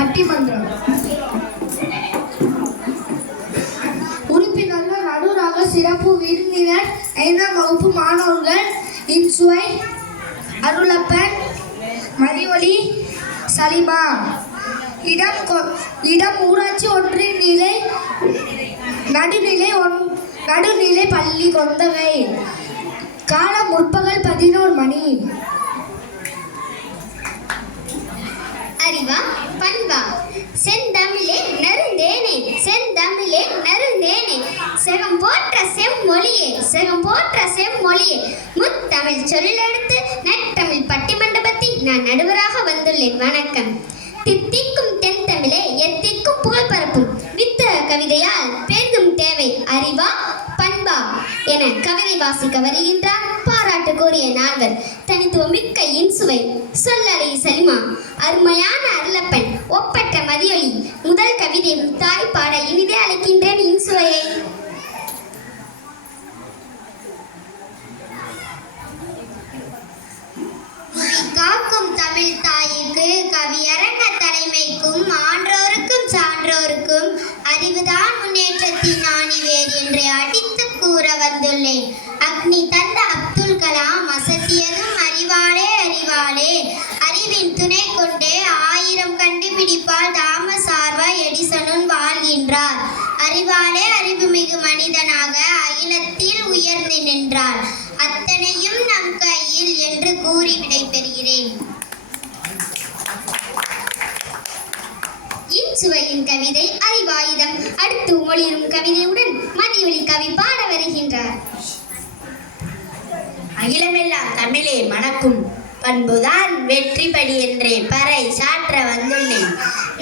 பட்டிமன்றம். உறுப்பினர்கள் நடுவராக சிறப்பு விருந்தினர் 5ஆம் வகுப்பு மாணவர்கள் இன்சுவை அருளப்பன், மதிவழி சலிமா. இடம் ஊராட்சி ஒன்றிய நடுநிலை பள்ளி கொந்தகை. காலம் முற்பகல் 11 மணி. அறிவா பண்பா செந்தமிழே நறுந்தேனே, செந்தமிழே நறுந்தேனே, செகம் போற்ற செம்மொழியே முத்தமிழ் சொல்லெடுத்து நற்றமிழ் பட்டிமண்டபத்தில் நான் நடுவராக வந்துள்ளேன். வணக்கம். தித்திக்கும் தென்தமிழே எத்திக்கும் புகழ் பரப்பும் வித்தக கவிதையால் பெரிதும் தேவை அறிவா பண்பா என கவிதை வாசிக்க வருகின்றார் பாராட்டுக்குரிய நால்வர். தனித்துவம் மிக்க இன்சுவை சொல்லலை சலிமா, அருமையான அருளப்பன், ஒப்பற்ற மதியொலி. முதல் கவிதை தாய் பாட இனிதே அழைக்கின்றேன் இன்சுவையை. காக்கும் தமிழ் தாய்க்கு கவியரங்க தலைமைக்கும் ஆன்றோருக்கும் சான்றோருக்கும் அறிவுதான் முன்னேற்றத்தின் ஆணிவேர் என்று அடித்து கூற வந்துள்ளேன். அக்னி தந்த அப்துல் கலாம் அசத்தியதும் அறிவாளே அறிவாளே, அறிவின் துணை கொண்டே 1000 கண்டுபிடிப்பால் தாமஸ் ஆல்வா எடிசனும் வாழ்கின்றார். அறிவாளே அறிவுமிகு மனிதனாக அகிலத்தில் உயர்ந்து நின்றார். அத்தனையும் நம் கையில் என்று கூறி விடைபெறுகிறேன். இன்சுவையின் கவிதை அறிவாயுதம். அடுத்து மொழியும் கவிதையுடன் மதியொலி கவி பாட வருகின்றார். அகிலமெல்லாம் தமிழே மணக்கும் பண்புதான் வெற்றிப்படி என்றே பறை சாற்ற வந்துள்ளேன்.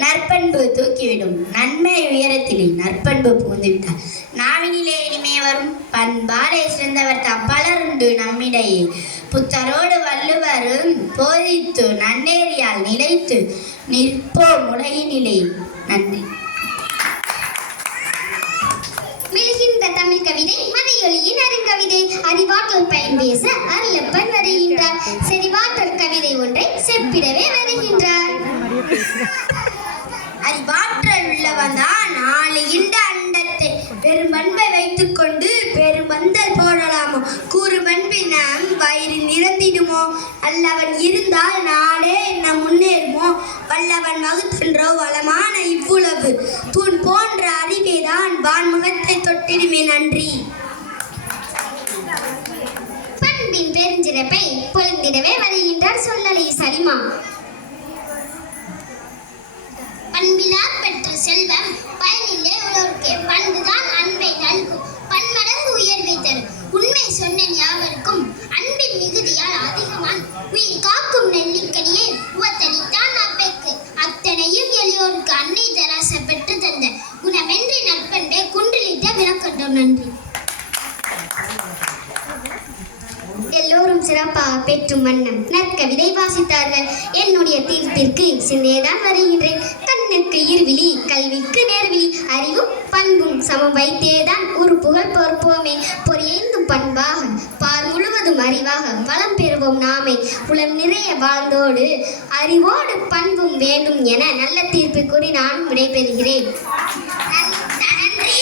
நற்பண்பு தூக்கிவிடும் நன்மை உயரத்திலே நற்பண்பு புகுந்துவிட்டார். நாவினிலே இனிமே வரும் பண்பாலே சிறந்தவர் தாம் பலருண்டு நம்மிடையே. புத்தரோடு வள்ளுவரும் போதித்து நன்னேறியால் நிலைத்து நிற்போம் உலகினிலே. நன்றி. மில்கின்ற தமிழ் கவிதை மதியொலியின் அருங்கவிதை. அறிவாற்றல் பயன் பேச அருளப்பன் வருகின்றார். செறிவாற்றல் கவிதை ஒன்றை செப்பிடவே வருகின்றார். அறிவாற்றல் உள்ளவன் தான் ஆளுகின்ற அண்டத்தை பெருமன்பை வைத்துக் கொண்டு பெருமந்தல் போடலாமோ. கூறுமன்பினம் வயிறு நிறந்திடுமோ. அல்லவன் இருந்தால் நாடே என்ன முன்னேறுமோ. வல்லவன் வகுத்தன்றோ வளமான இவ்வுலகு. தூண் போன்ற அறிவேதான் வான்முகத்தை தொட்டிடுமே. நன்றி. பண்பின் பெருஞ்சிறப்பை பொழுந்திடவே வருகின்றார் சொல்லலை சலிமா. பண்பிலா பெற்ற செல்வம் பயனிலே உலோர்க்கே. பண்புதான் அன்பை நல்கும் பன்மடங்கு உயர்வை தரும். உண்மை சொன்ன யாவருக்கும் அன்பின் மிகுதியால் அதிகமான் உயிர் காக்கும் நெல்லிக்கனியே உவத்தனித்தான் அப்பைக்கு. அத்தனையும் எளியோருக்கு அன்னை தராச பெற்று தந்த குணமென்றி நற்பண்பை குன்றிலிட்ட விளக்கட்டும். நன்றி. எல்லோரும் சிறப்பாக பெற்றும் வண்ணம் நற்கவிதை வாசித்தார்கள். என்னுடைய தீர்ப்பிற்கு சிந்தேதான் வருகின்றேன். கண்ணுக்கு இருவிழி கல்விக்கு நேர்விழி, அறிவும் பண்பும் சமம் வைத்தேதான் ஒரு புகழ் பொறுப்போமே. பொறியைந்தும் பண்பாக பார் முழுவதும் அறிவாக வளம் பெறுவோம் நாமே. புலம் நிறைய வாழ்ந்தோடு அறிவோடு பண்பும் வேண்டும் என நல்ல தீர்ப்பு கூறி நான் விடைபெறுகிறேன். நன்றி.